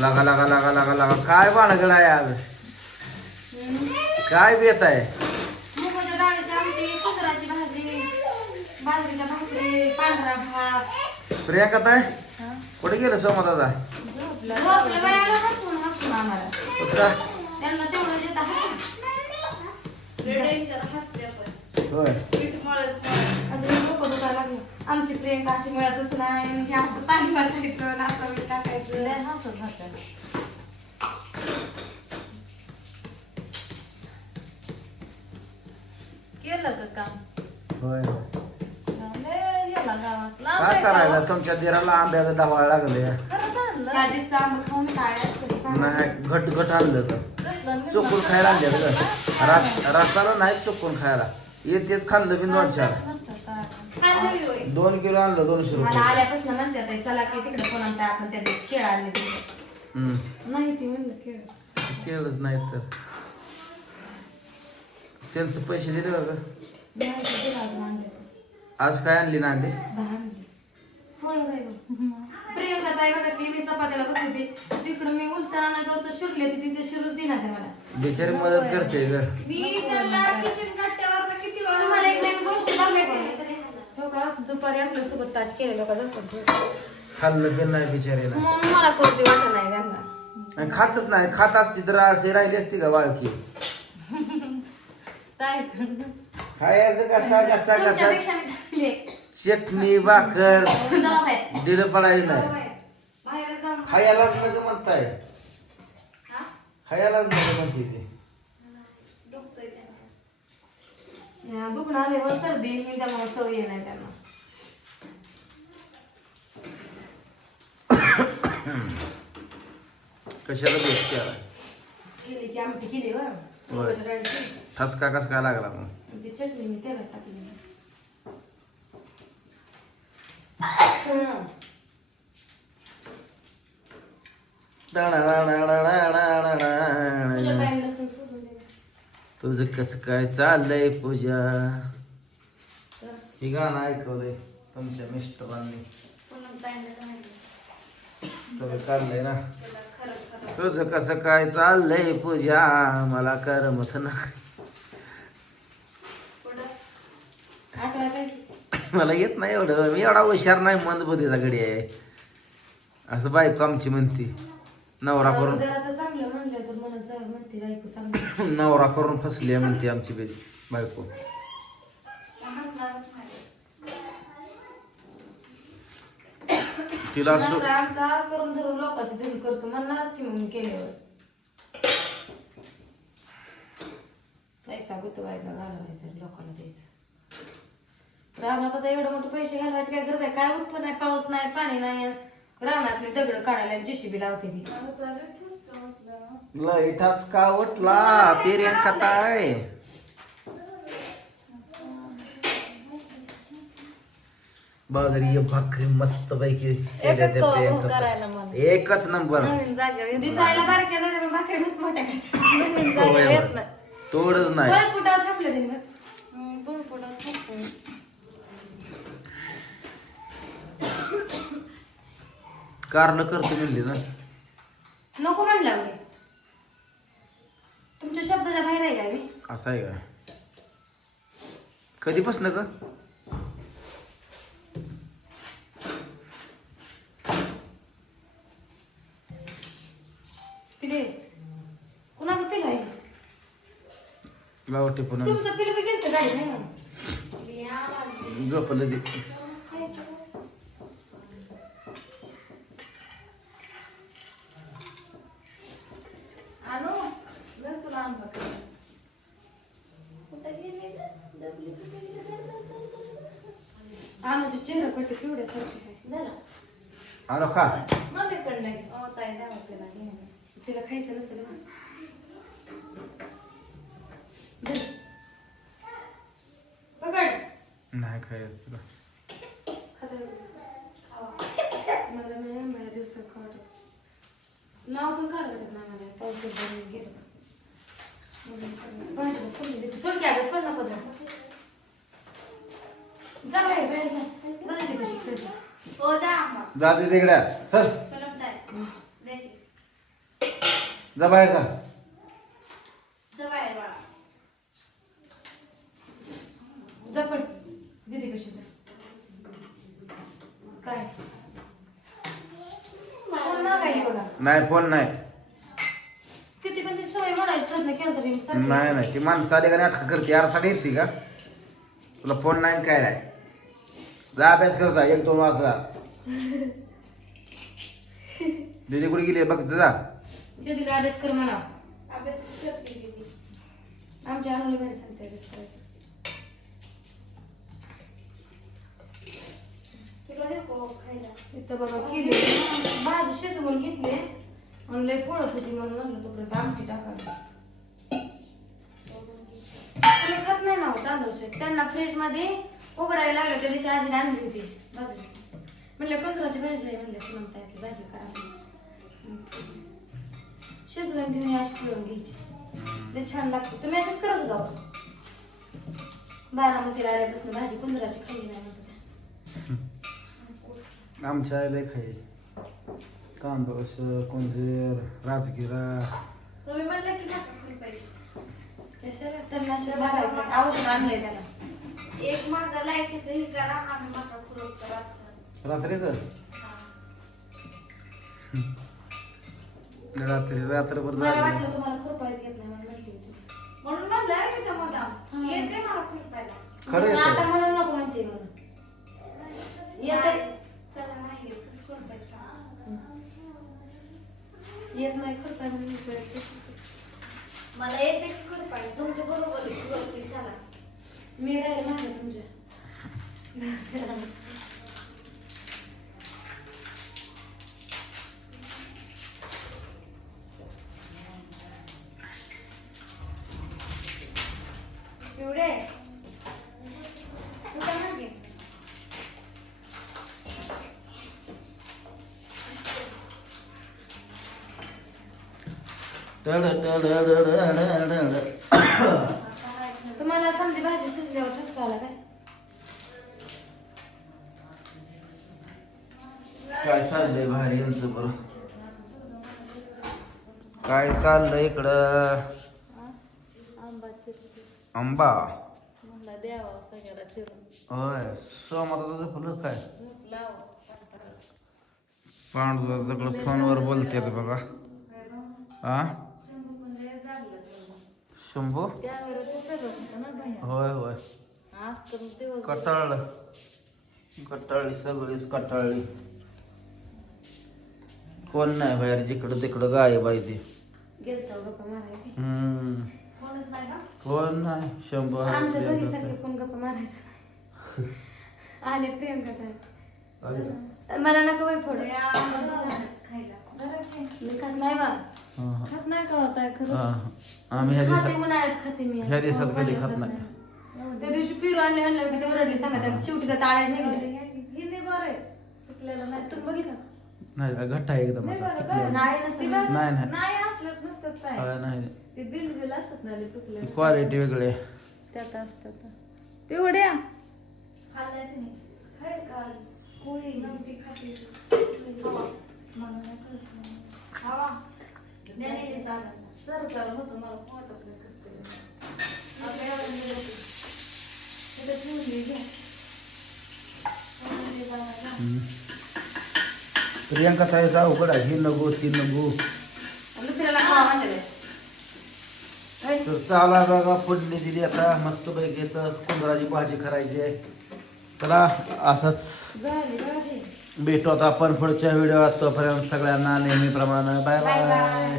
लागा लागा लागा लागा लागा. काय बाळगड आहे आज? काय बेत आहे? मुगाच्या डाळीची आमटी कुसराची भाजी बाजरीच्या भाकरी पांढरा भात. प्रियांका ताय कुठे गेलं सोमा दादा? झोपलं बायाला हसून हसून आम्हाला. कुठं? त्यांना तेवढं हसून. होय. अजून डोकं दुखायला लागलं. आमची प्रियंका अशी मिळतच नाही. हे असं पाणी टाकायचं नाचवलं टाकायचं. हसत हसत केलं का काम? होय लय गेला गावात. लांब काय आहे करायला? गावात. तुमच्या दिराला आंब्याचं डहाळ लागले खरंच आणलं आधीच आंब खाऊन काय नाही घट घट आणलं तर. चुकून खायला आणले रस्ताला नाही चुकून खायला. येत येत खाल्लं बी दोन चार. दोन किलो आणलं दोनशे मला रुपये आल्यापासून म्हणतात "ताई, चला की तिकडे कोणा आपण त्या दिवशी खेळ आणले तिकडे हम्म. नाही ती म्हणलं खेळ. केलंच नाही तर. त्यांचं पैसे दिले का ग? नाही ते दिलं अजून आणल्याचं आज काय आणली ना अंडे? दहा आणले फळं काय गं? प्रियंका ताई म्हणतात की मी चपात्याला बसले होते. तिकडं मी उलटा आणायचं होतं शिरले होते तिथे शिरूच देणार ते मला. बिचारी मदत करते ग एक नवीन गोष्ट दाखवते हो का? दुपारी आपल्यासोबत ताट केलेलं का झोपत खाल्लं बी नाही बिचारीला. म्हणून मला कोणती वाटत नाही त्यांना आणि खातच नाही. खात असती तर अशी राहिली असती का ताई खायचं कसा कसा कसा तुमच्यापेक्षा मी चांगली आहे. चटणी भाकर जाऊ बाहेर. दिलं पडायचं नाही. जाऊ. खायलाच नका म्हणताय. हा? खायलाच नका म्हणते ते दुखतंय त्यांचं. या, दुखणं आल्यावर सर्दी मी त्यामुळे चव ये नाही त्यांना. कशाला बेस केला केली की आमटी केली बरं. होय. मुगाच्या डाळीची. ठसका कस काय लागला मग? आणि ती चटणी मी तेलात टाकली. तुझ्या दे कसं काय चाललंय पूजा? हे गाणं ऐकवलंय तुमच्या मिस्टरांनी. तुम्ही काढलंय ना. तुझं कसं काय चाललंय पूजा? मला करमत ना. मला येत नाही एवढं. मी एवढा हुशार नाही मंदबुद्धीचा गडी आहे. असं बायको आमची म्हणते. नवरा करून. नवरा करून फसली आहे म्हणते आमची बे- बायको. तिला असं नवरा आमचा करून धरून लोकांची धरून करतो म्हणणारच की मग मी केल्यावर. पैसा गुतवायचा घालवायचा लोकांना द्यायचा. रानात आता एवढं मोठे पैसे घालवायचे काय गरज आहे? काय उत्पन्न आहे? पाऊस नाही पाणी नाही. रानातले दगड काढायला जेसीबी लावते ती. लय ठसका उठला प्रियंका ताय बाजरी भाकरी मस्त पैकी केल्या एकच त्या प्रियंका नंबर. नवीन जागेवर येत दिसायला बारक्या झाल्या पण भाकरी मस्त मोठ्या करतात नवीन होय, जागेवर होय. येत नाही तोडच नाही. पण त्यांनी. हम्म, करतो म्हणली ना. नको म्हणलं मी असं आहे का? कधीपासून का पिले कुणाचं पिलं आहे? गावठी पुन्हा. तुमचं पिलं बी गेलं गाडी नाही ना झोपलं ते आणू जर तुला आंबा आणूचे चेहरा कट पिवड्यासारखे आहे आलो खा मम्मीकडनं घे. अहो, ताई द्या मग तिला घे. तिला खायचं नसेल ना धर. पकड नाही काय तुला खाता येईल. खावा. मला नाही दिवसात खावा वाटत. नाव पण काढ वाटत नाही मला पाऊस गेलं भाजीला फोडणी देते. सोड की अगं, सोड नको जाऊ. जा बाहेर बाहेर जा. जा दीदी कशी खेळते. जा. दे तिकडे. चल. जा बाहेर जा. जा पण. दीदी कशी जा? काय? फोन मागायली बघा नाही फोन नाही. किती पण ती सवय मोडायचा प्रयत्न केला तरी सारखी- नाही नाही. ती माणसं आली का नाटक करते. यार येते का? तुला फोन नाही काय नाही. जा अभ्यास कर जा एक दोन वाजता दीदी कुठे गेली? बघ जा. दीदीला अभ्यास कर म्हणा. अभ्यास करते दीदी. आमच्या अनुला बाहेर सांगते अभ्यास करायचं तुला देऊ का खायला? इथं बघा केली. भाजी शिजवून घेतली. आणि लय पोळत होती म्हणून म्हणलं तोपर्यंत आमटी टाकावी. खात नाही ना हो तांदूळ शेत? त्यांना फ्रीजमध्ये उघडायला लागलं त्या दिवशी आजीने आणली होती बाजरी. म्हणलं कचराची भाजी आहे म्हणलं म्हणता येते भाजी करा शिजवून घेऊन अशी पिळून घ्यायची. ते छान लागते. तुम्ही अशीच करत होता हो. बारामतीला आल्यापासून भाजी कुंदराची खाल्ली नाही म्हणत. आमच्या आईला खाईल कांदोस कोंजीर राजगिरा. तुम्ही म्हणलं की पाहिजे. कशाला? त्यांना अशा भरायचं औषध आणलंय त्याला एक माझा लाईटीचं हे करा आणि मका करा रात्री. रात्रभर मला. वाटलं तुम्हाला खुरपायचं येत नाही म्हणून म्हटली होती. म्हणून म्हणलं तिथं मला येते मला खुरपायला. खरं म्हणून आता म्हणून नको म्हणते म्हणून. येत चला नाही येत कसं खुरपायचं? येत नाही म्हणून इकडे मला येते की खुरपायला तुमच्या बरोबर खुरपली चला. मी राहिले माझ्या तुमच्या एवढे तू काय मागे टड टड टड टड टड. तुम्हाला समजी भाजी शिजल्यावर ठसका आला काय? काय चाललंय भारी यांचं बरं? काय चाललंय इकडं? आंबा. चिरते आंबा म्हणला द्यावा सगळ्याला चिरून. होय काय? लावा पांडू तिकडं फोनवर बोलते बघा. हा शंभू। त्यावेळेस उपयोग होता ना भैया होय होय। आज तर दिवस कटाळ। कटाळी सगळीच कटाळली कोण नाही बाहेर जिकडं तिकडं गायब आहे ते. गेलतो गप्पा मारायला हम्म. कोणच नाही का कोण नाही शंभू आहे आमच्या ते दोघीसारखे लोकं. कोण गप्पा मारायचं? नाही. आले प्रियंका काय आले. का? मला नको बाई फोडो. खायला. मी खात नाही बा. हा, हा. खात नाही का होता? हा, खरं हा. आम्ही ह्या खाते दिवसात उन्हाळ्यात खाते मी. ह्या दिवसात कधी खात नाही. त्या दिवशी पिरू आणले आणलं की ते ओरडली सांगा शेवटीचा टाळ्याच निघले हिंदी बरं आहे. तुटलेलं नाही. तुम्ही बघितलं? नाही का घट्ट आहे एकदम नाही असा. बरं, पिकलेला. नाळे नसते. बा. नाही नाही. नाही असलं नसतं काय. हा, नाही. ते बिल बिल असतात ना ते तुटलेलं क्वालिटी वेगळी आहे. त्यात असतात तेवढ्या? कोळी खाते. तिथं ठेवली घ्या म्हणून ते बनवायला. हम्म. प्रियंका ताईचा अवघड आहे ही नको ती. होय? तर चाला बघा फोडणी दिली आता मस्त पैकी तर कुंदराची भाजी करायची आहे चला असंच भेटू आता आपण पुढच्या व्हिडिओत तोपर्यंत सगळ्यांना नेहमीप्रमाणे बाय. बाय